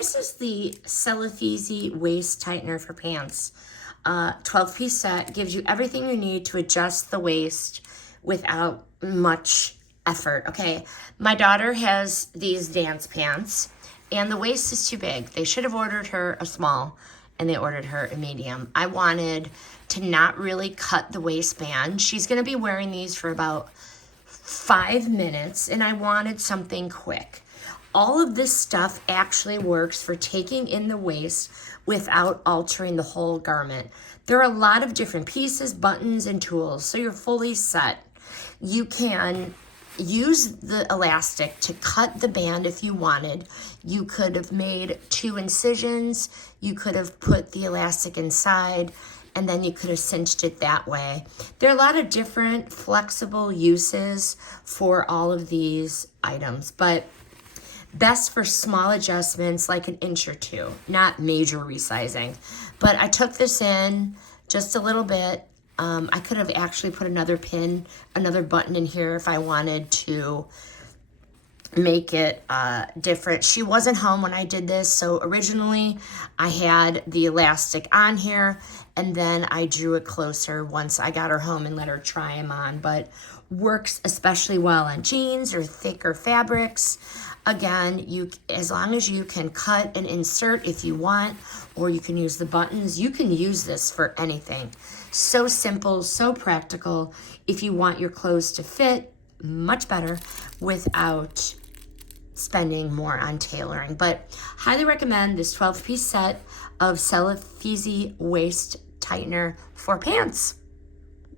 This is the Cellophese waist tightener for pants. 12-piece set gives you everything you need to adjust the waist without much effort. Okay, my daughter has these dance pants and the waist is too big. They should have ordered her a small and they ordered her a medium. I wanted to not really cut the waistband. She's gonna be wearing these for about 5 minutes and I wanted something quick. All of this stuff actually works for taking in the waist without altering the whole garment. There are a lot of different pieces, buttons, and tools, so you're fully set. You can use the elastic to cut the band if you wanted. You could have made 2 incisions. You could have put the elastic inside, and then you could have cinched it that way. There are a lot of different flexible uses for all of these items, but best for small adjustments like an inch or 2, not major resizing. But I took this in just a little bit. I could have actually put another pin, another button in here if I wanted to make it different. She wasn't home when I did this, so originally I had the elastic on here and then I drew it closer once I got her home and let her try them on, but works especially well on jeans or thicker fabrics. Again, as long as you can cut and insert if you want, or you can use the buttons, you can use this for anything. So simple, so practical. If you want your clothes to fit, much better without spending more on tailoring. But highly recommend this 12-piece set of Cellophese waist tightener for pants.